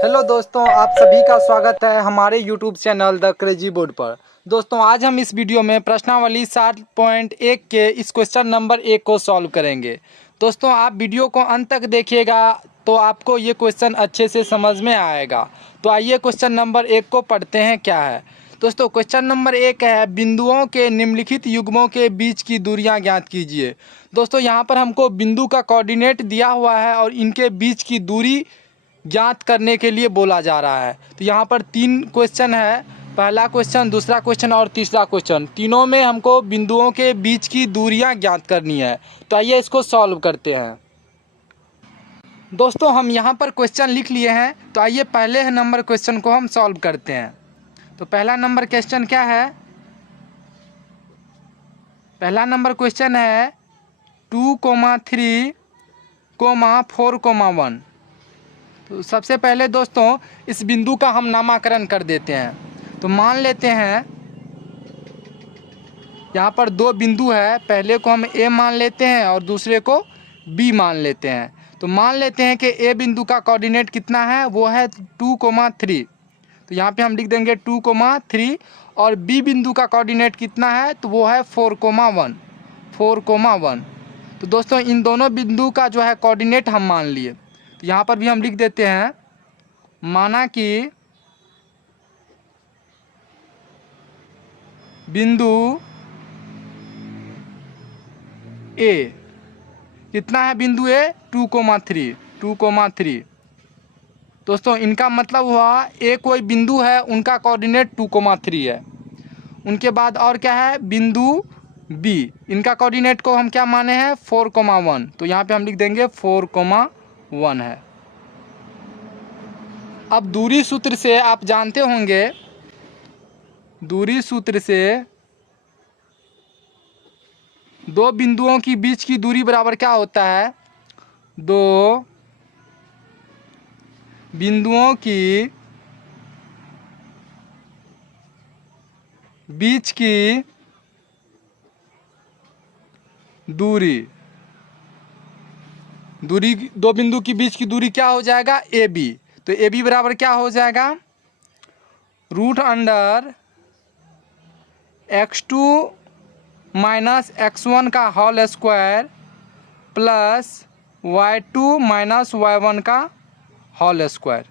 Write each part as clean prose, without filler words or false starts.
Hello दोस्तों, आप सभी का स्वागत है हमारे YouTube channel the crazy board पर। दोस्तों, आज हम इस वीडियो में प्रश्नावली 7.1 के इस क्वेश्चन नंबर 1 को सॉल्व करेंगे। दोस्तों, आप वीडियो को अंत तक देखिएगा तो आपको ये क्वेश्चन अच्छे से समझ में आएगा। तो आइए क्वेश्चन नंबर 1 को पढ़ते हैं क्या है। दोस्तों, क्वेश्चन नंबर 1 है, बिंदुओं के निम्नलिखित युग्मों के बीच की दूरियां ज्ञात कीजिए। दोस्तों, यहाँ पर हमको बिंदु का कोऑर्डिनेट दिया हुआ है और इनके बीच की दूरी ज्ञात करने के लिए बोला जा रहा है। तो यहाँ पर 3 क्वेश्चन है, पहला क्वेश्चन, दूसरा क्वेश्चन और तीसरा क्वेश्चन। तीनों में हमको बिंदुओं के बीच की दूरियां ज्ञात करनी है। तो आइए इसको सॉल्व करते हैं। दोस्तों, हम यहाँ पर क्वेश्चन लिख लिए हैं। तो आइए पहले नंबर क्वेश्चन को हम सॉल्व करते हैं। तो पहला नंबर क्वेश्चन क्या है? पहला नंबर क्वेश्चन है 2,3, 4,1। तो सबसे पहले दोस्तों इस बिंदु का हम नामकरण कर देते हैं। तो मान लेते हैं यहाँ पर 2 बिंदु है, पहले को हम ए मान लेते हैं और दूसरे को बी मान लेते हैं। तो मान लेते हैं कि ए बिंदु का कोऑर्डिनेट कितना है, वो है 2,3। तो यहाँ पे हम लिख देंगे 2,3 और बी बिंदु का कोऑर्डिनेट कितना है, तो वो है 4,1। 4,1। तो दोस्तों इन दोनों बिंदु का जो है कोऑर्डिनेट हम मान लिए। तो यहाँ पर भी हम लिख देते हैं, माना कि बिंदु ए कितना है, बिंदु ए 2,3। 2,3 दोस्तों इनका मतलब हुआ ए कोई बिंदु है, उनका कोऑर्डिनेट 2,3 है। उनके बाद और क्या है, बिंदु बी, इनका कोऑर्डिनेट को हम क्या माने हैं, 4,1। तो यहाँ पे हम लिख देंगे 4,1 है। अब दूरी सूत्र से आप जानते होंगे, दूरी सूत्र से 2 बिंदुओं की बीच की दूरी बराबर क्या होता है, 2 बिंदुओं की बीच की दूरी, 2 बिंदु की बीच की दूरी क्या हो जाएगा, ए बी। तो ए बी बराबर क्या हो जाएगा, √अंडर x2 माइनस x1 का whole square plus y2 minus y1 का होल स्क्वायर।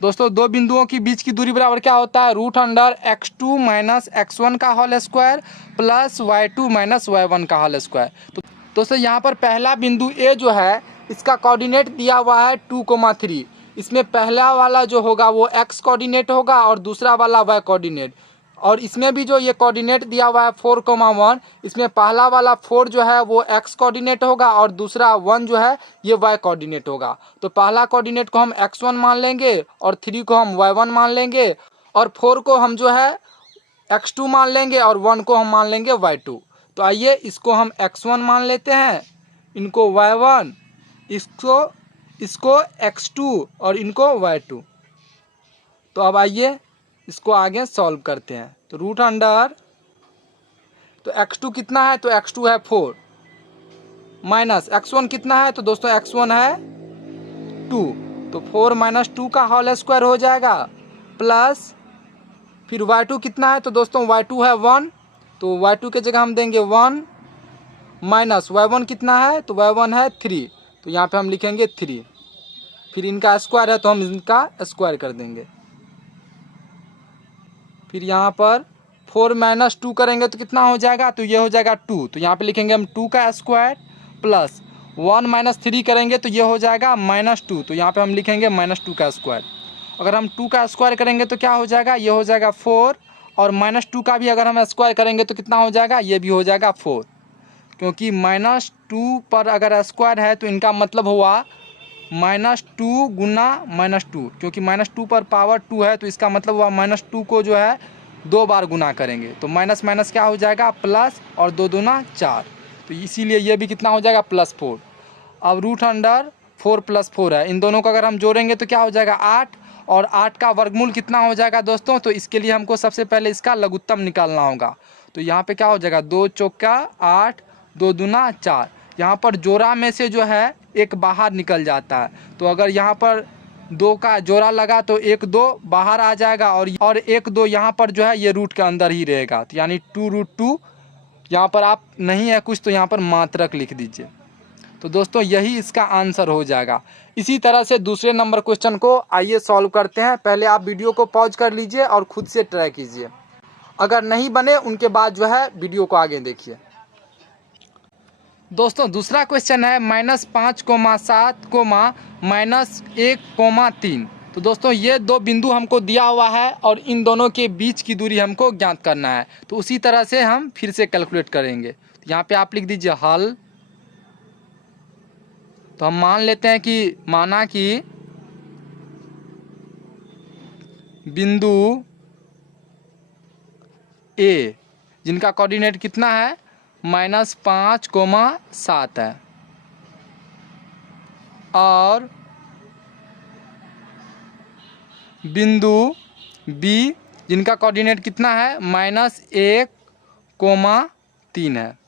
दोस्तों 2 बिंदुओं की बीच की दूरी बराबर क्या होता है, √अंडर x2 माइनस x1 का whole square plus y2 minus y1 का होल स्क्वायर। तो दोस्तों यहाँ पर पहला बिंदु ए जो है, इसका कोऑर्डिनेट दिया हुआ है 2,3। इसमें पहला वाला जो होगा वो x कोऑर्डिनेट होगा और दूसरा वाला y कोऑर्डिनेट। और इसमें भी जो ये कोऑर्डिनेट दिया हुआ है 4,1, इसमें पहला वाला 4 जो है वो x कोऑर्डिनेट होगा और दूसरा 1 जो है ये y कोऑर्डिनेट होगा। तो पहला कोऑर्डिनेट को हम x1 मान लेंगे और 3 को हम y1 मान लेंगे और 4 को हम जो है x2 मान लेंगे और 1 को हम मान लेंगे y2। तो आइए इसको हम x1 मान लेते हैं, इनको y1, इसको x2 और इनको y2। तो अब आइए इसको आगे सॉल्व करते हैं। तो √अंडर, तो x2 कितना है, तो x2 है 4 माइनस x1 कितना है, तो दोस्तों x1 है 2। तो 4 माइनस 2 का होल स्क्वायर हो जाएगा प्लस फिर y2 कितना है, तो दोस्तों y2 है 1। तो y2 के जगह हम देंगे 1 माइनस y1 कितना है, तो y1 है 3। तो यहाँ पे हम लिखेंगे 3। फिर इनका स्क्वायर है तो हम इनका स्क्वायर कर देंगे। फिर यहाँ पर 4 माइनस 2 करेंगे तो कितना हो जाएगा, तो ये हो जाएगा 2। तो यहाँ पे लिखेंगे हम 2 का स्क्वायर प्लस 1 माइनस 3 करेंगे तो ये हो जाएगा -2। तो यहाँ पे हम लिखेंगे -2 का स्क्वायर। अगर हम 2 का स्क्वायर करेंगे तो क्या हो जाएगा, ये हो जाएगा 4 और -2 का भी अगर हम स्क्वायर करेंगे तो कितना हो जाएगा, ये भी हो जाएगा 4। क्योंकि -2 पर अगर स्क्वायर है तो इनका मतलब हुआ -2 गुना -2, क्योंकि -2 पर पावर 2 है तो इसका मतलब हुआ -2 को जो है 2 बार गुना करेंगे तो माइनस माइनस क्या हो जाएगा, प्लस, और 2 दूना 4। तो इसीलिए ये भी कितना हो जाएगा, +4। अब √अंडर 4 + 4 है, इन दोनों को अगर हम जोड़ेंगे तो क्या हो जाएगा 8, और 8 का वर्गमूल कितना हो जाएगा दोस्तों, तो इसके लिए हमको सबसे पहले इसका लघुत्तम निकालना होगा। तो यहाँ पे क्या हो जाएगा, 2 चौका 8, 2 दूना 4। यहाँ पर जोड़ा में से जो है एक बाहर निकल जाता है। तो अगर यहाँ पर दो का जोड़ा लगा तो एक दो बाहर आ जाएगा और एक दो यहाँ पर जो है ये रूट के अंदर ही रहेगा। तो यानी 2√2 यहाँ पर आप नहीं है कुछ तो यहाँ पर मात्रक लिख दीजिए। तो दोस्तों यही इसका आंसर हो जाएगा। इसी तरह से दूसरे नंबर क्वेश्चन को आइए सॉल्व करते हैं। पहले आप वीडियो को पॉज कर लीजिए और खुद से ट्राई कीजिए। अगर नहीं बने उनके बाद जो है वीडियो को आगे देखिए। दोस्तों दूसरा क्वेश्चन है -5,7, -1,3। तो दोस्तों ये दो बिंदु हमको दिया हुआ है और इन दोनों के बीच की दूरी हमको ज्ञात करना है। तो उसी तरह से हम फिर से कैलकुलेट करेंगे। तो यहाँ पे आप लिख दीजिए हल। तो हम मान लेते हैं कि माना कि बिंदु ए जिनका कोऑर्डिनेट कितना है -5,7 है और बिंदु बी जिनका कोऑर्डिनेट कितना है -1,3 है।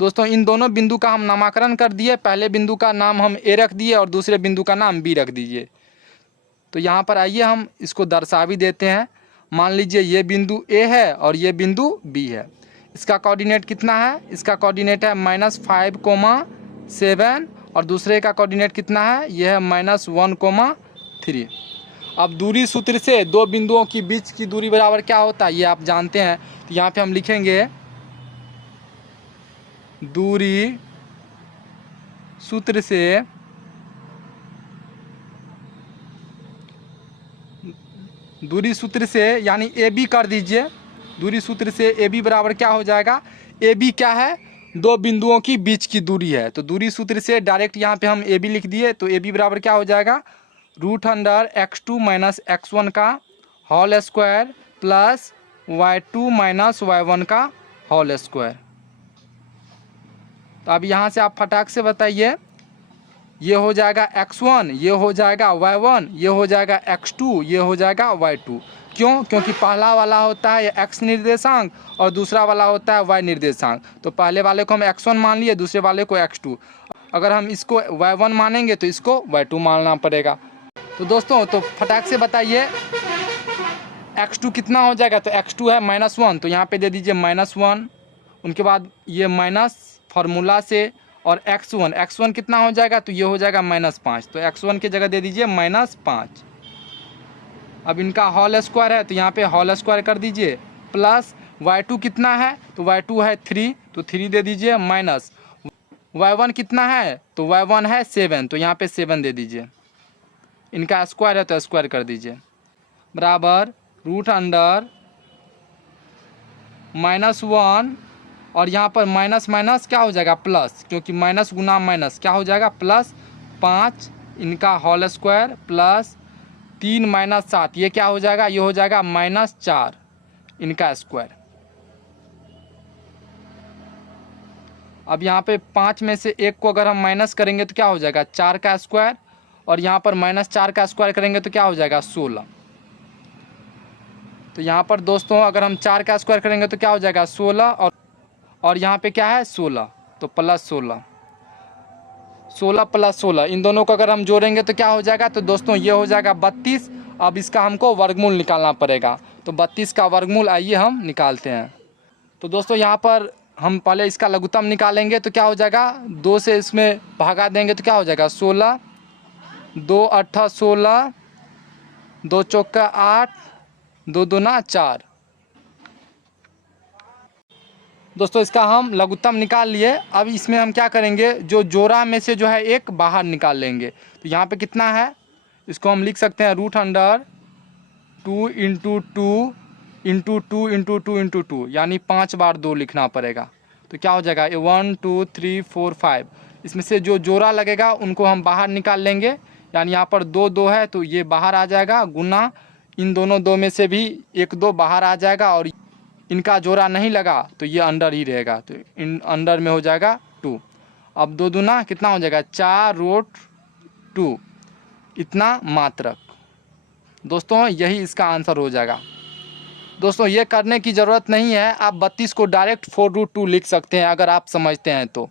दोस्तों इन दोनों बिंदु का हम नामकरण कर दिए। पहले बिंदु का नाम हम ए रख दिए और दूसरे बिंदु का नाम बी रख दीजिए। तो यहाँ पर आइए हम इसको दर्शा भी देते हैं। मान लीजिए ये बिंदु ए है और ये बिंदु बी है। इसका कोऑर्डिनेट कितना है? इसका कोऑर्डिनेट है -5,7 और दूसरे का कोऑर्डिनेट कितना है? यह है -1,3। अब दूरी सूत्र से दो बिंदुओं की बीच की दूरी बराबर क्या होता है ये आप जानते हैं। तो यहाँ पे हम लिखेंगे दूरी सूत्र से यानी ए बी कर दीजिए। दूरी सूत्र से ए बी बराबर क्या हो जाएगा? ए बी क्या है? दो बिंदुओं की बीच की दूरी है। तो दूरी सूत्र से डायरेक्ट यहाँ पे हम ए बी लिख दिए। तो ए बी बराबर क्या हो जाएगा? √x2 - x1 का whole square plus y2 - y1 का होल स्क्वायर। तो अब यहाँ से आप फटाक से बताइए, ये हो जाएगा x1, ये हो जाएगा y1, ये हो जाएगा x2, ये हो जाएगा y2। क्यों? क्योंकि पहला वाला होता है x निर्देशांक और दूसरा वाला होता है y निर्देशांक। तो पहले वाले को हम x1 मान लिए, दूसरे वाले को x2। अगर हम इसको y1 मानेंगे तो इसको y2 मानना पड़ेगा। तो दोस्तों तो फटाक से बताइए x2 कितना हो जाएगा? तो x2 है -1, तो यहाँ पे दे दीजिए -1। उनके बाद ये माइनस फार्मूला से और x1 कितना हो जाएगा? तो ये हो जाएगा -5। तो x1 की जगह दे दीजिए -5। अब इनका होल स्क्वायर है तो यहाँ पे होल स्क्वायर कर दीजिए प्लस y2 कितना है? तो y2 है 3, तो 3 दे दीजिए माइनस y1 कितना है? तो y1 है 7, तो यहाँ पे 7 दे दीजिए। इनका स्क्वायर है तो स्क्वायर कर दीजिए बराबर √(-1) और यहाँ पर माइनस माइनस क्या हो जाएगा? प्लस, क्योंकि माइनस गुना माइनस क्या हो जाएगा? +5 इनका होल स्क्वायर प्लस 3 - 7 ये क्या हो जाएगा? ये हो जाएगा -4 इनका स्क्वायर। अब यहाँ पे 5 में से 1 को अगर हम माइनस करेंगे तो क्या हो जाएगा? 4 का स्क्वायर और यहाँ पर -4 का स्क्वायर करेंगे तो क्या हो जाएगा? 16। तो यहाँ पर दोस्तों अगर हम 4 का स्क्वायर करेंगे तो क्या हो जाएगा? 16 और यहाँ पे क्या है? 16, तो +16। 16 + 16 इन दोनों को अगर हम जोड़ेंगे तो क्या हो जाएगा? तो दोस्तों ये हो जाएगा 32। अब इसका हमको वर्गमूल निकालना पड़ेगा। तो 32 का वर्गमूल आइए हम निकालते हैं। तो दोस्तों यहाँ पर हम पहले इसका लघुत्तम निकालेंगे तो क्या हो जाएगा? 2 से इसमें भागा देंगे तो क्या हो जाएगा? 16, 2 × 8 = 16, 2 × 4 = 8, 2 × 2 = 4। दोस्तों इसका हम लघुत्तम निकाल लिए। अब इसमें हम क्या करेंगे? जो जोड़ा में से जो है एक बाहर निकाल लेंगे। तो यहाँ पे कितना है? इसको हम लिख सकते हैं √2 × 2 × 2 × 2 × 2 यानी 5 बार 2 लिखना पड़ेगा। तो क्या हो जाएगा? 1 2 3 4 5 इसमें से जो जोड़ा लगेगा उनको हम बाहर निकाल लेंगे। यानी यहाँ पर 2 2 है तो ये बाहर आ जाएगा, गुना इन दोनों 2 में से भी 1 2 बाहर आ जाएगा और इनका जोड़ा नहीं लगा तो ये अंडर ही रहेगा। तो इन अंडर में हो जाएगा 2। अब 2 दूना कितना हो जाएगा? 4√2 इतना मात्रक। दोस्तों यही इसका आंसर हो जाएगा। दोस्तों ये करने की ज़रूरत नहीं है, आप 32 को डायरेक्ट 4√2 लिख सकते हैं अगर आप समझते हैं तो।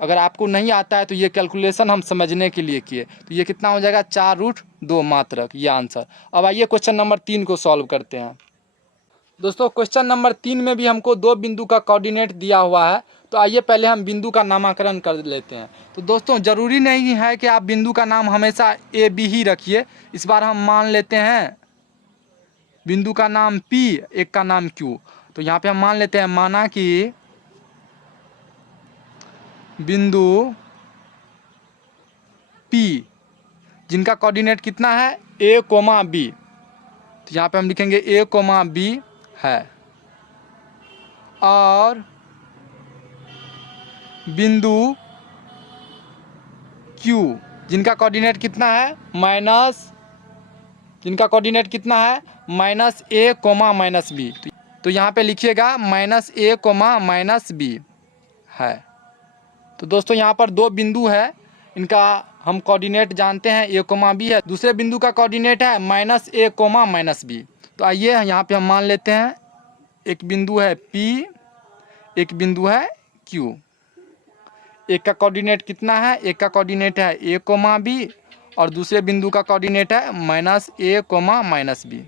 अगर आपको नहीं आता है तो ये कैलकुलेशन हम समझने के लिए किए। तो ये कितना हो जाएगा? 4√2। 2 मात्रक, ये आंसर। अब आइए क्वेश्चन नंबर 3 को सॉल्व करते हैं। दोस्तों क्वेश्चन नंबर 3 में भी हमको 2 बिंदु का कोऑर्डिनेट दिया हुआ है, तो आइए पहले हम बिंदु का नामकरण कर लेते हैं। तो दोस्तों ज़रूरी नहीं है कि आप बिंदु का नाम हमेशा ए बी ही रखिए। इस बार हम मान लेते हैं बिंदु का नाम P, एक का नाम Q। तो यहाँ पे हम मान लेते हैं, माना कि बिंदु P जिनका कोऑर्डिनेट कितना है A, B, तो यहाँ पे हम लिखेंगे A, B है, और बिंदु Q जिनका कोऑर्डिनेट कितना है जिनका कोऑर्डिनेट कितना है -a, -b। तो यहाँ पे लिखिएगा -a, -b है। तो दोस्तों यहाँ पर 2 बिंदु है, इनका हम कोऑर्डिनेट जानते हैं a, b है। दूसरे बिंदु का कोऑर्डिनेट है -a, -b। तो आइए यहाँ पे हम मान लेते हैं, एक बिंदु है P, एक बिंदु है Q। एक का कोऑर्डिनेट कितना है, एक का कोऑर्डिनेट है a, b, और दूसरे बिंदु का कोऑर्डिनेट है -a, -b।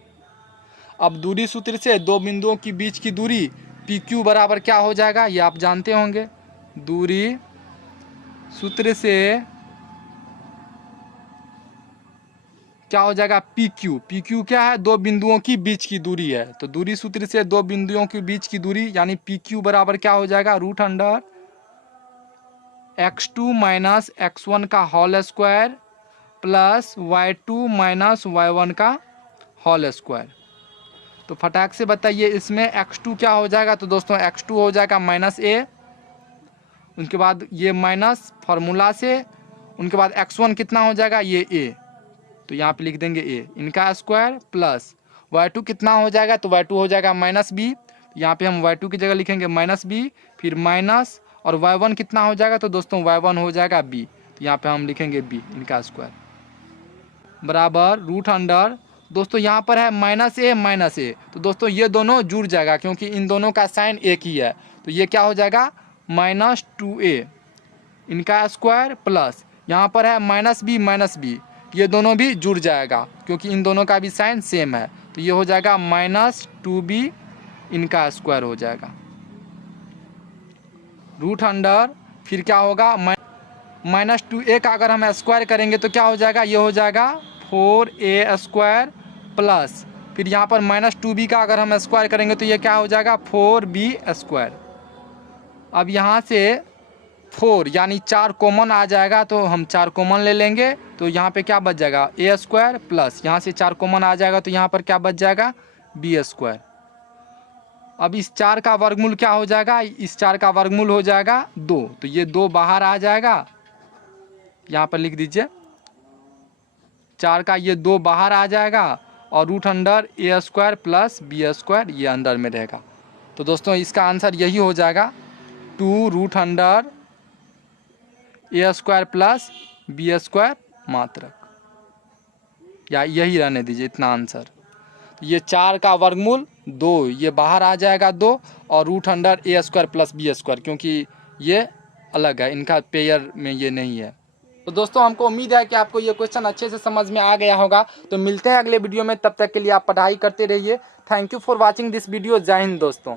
अब दूरी सूत्र से 2 बिंदुओं के बीच की दूरी PQ बराबर क्या हो जाएगा, ये आप जानते होंगे। दूरी सूत्र से क्या हो जाएगा, PQ क्या है, 2 बिंदुओं की बीच की दूरी है। तो दूरी सूत्र से 2 बिंदुओं के बीच की दूरी यानी PQ बराबर क्या हो जाएगा, √x2 - x1 का whole square plus y2 - y1 का होल स्क्वायर। तो फटाक से बताइए इसमें x2 क्या हो जाएगा। तो दोस्तों x2 हो जाएगा -a, उनके बाद ये माइनस फार्मूला से, उनके बाद x1 कितना हो जाएगा, ये a, तो यहाँ पे लिख देंगे a, इनका स्क्वायर प्लस y2 कितना हो जाएगा, तो y2 हो जाएगा -b, यहाँ पे हम y2 की जगह लिखेंगे -b, फिर माइनस, और y1 कितना हो जाएगा, तो दोस्तों y1 हो जाएगा b, तो यहाँ पे हम लिखेंगे b, इनका स्क्वायर बराबर √, दोस्तों यहाँ पर है -a, तो दोस्तों ये दोनों जुड़ जाएगा क्योंकि इन दोनों का साइन एक ही है। तो ये क्या हो जाएगा, -2a, इनका स्क्वायर प्लस यहाँ पर है -b, ये दोनों भी जुड़ जाएगा क्योंकि इन दोनों का भी साइन सेम है। तो ये हो जाएगा -2b, इनका स्क्वायर हो जाएगा √, फिर क्या होगा -2a का अगर हम स्क्वायर करेंगे तो क्या हो जाएगा, ये हो जाएगा 4a स्क्वायर प्लस, फिर यहाँ पर -2b का अगर हम स्क्वायर करेंगे तो ये क्या हो जाएगा 4b स्क्वायर। अब यहाँ से 4 यानी 4 कॉमन आ जाएगा, तो हम 4 कॉमन ले लेंगे, तो यहाँ पे क्या बच जाएगा a स्क्वायर प्लस, यहाँ से 4 कॉमन आ जाएगा तो यहाँ पर क्या बच जाएगा b स्क्वायर। अब इस 4 का वर्गमूल क्या हो जाएगा, इस 4 का वर्गमूल हो जाएगा 2, तो ये 2 बाहर आ जाएगा, यहाँ पर लिख दीजिए 4 का ये 2 बाहर आ जाएगा, और √, a square plus b square ये अंदर में रहेगा। तो दोस्तों इसका आंसर यही हो जाएगा 2 √, a square plus b square मात्रक, या यही रहने दीजिए इतना आंसर। ये 4 का वर्गमूल 2, ये बाहर आ जाएगा 2, और √, a square plus b square, क्योंकि ये अलग है, इनका पेयर में ये नहीं है। तो दोस्तों हमको उम्मीद है कि आपको ये क्वेश्चन अच्छे से समझ में आ गया होगा। तो मिलते हैं अगले वीडियो में, तब तक के लिए आप पढ़ाई करते रहिए। Thank you for watching this video. जय हिंद दोस्तों।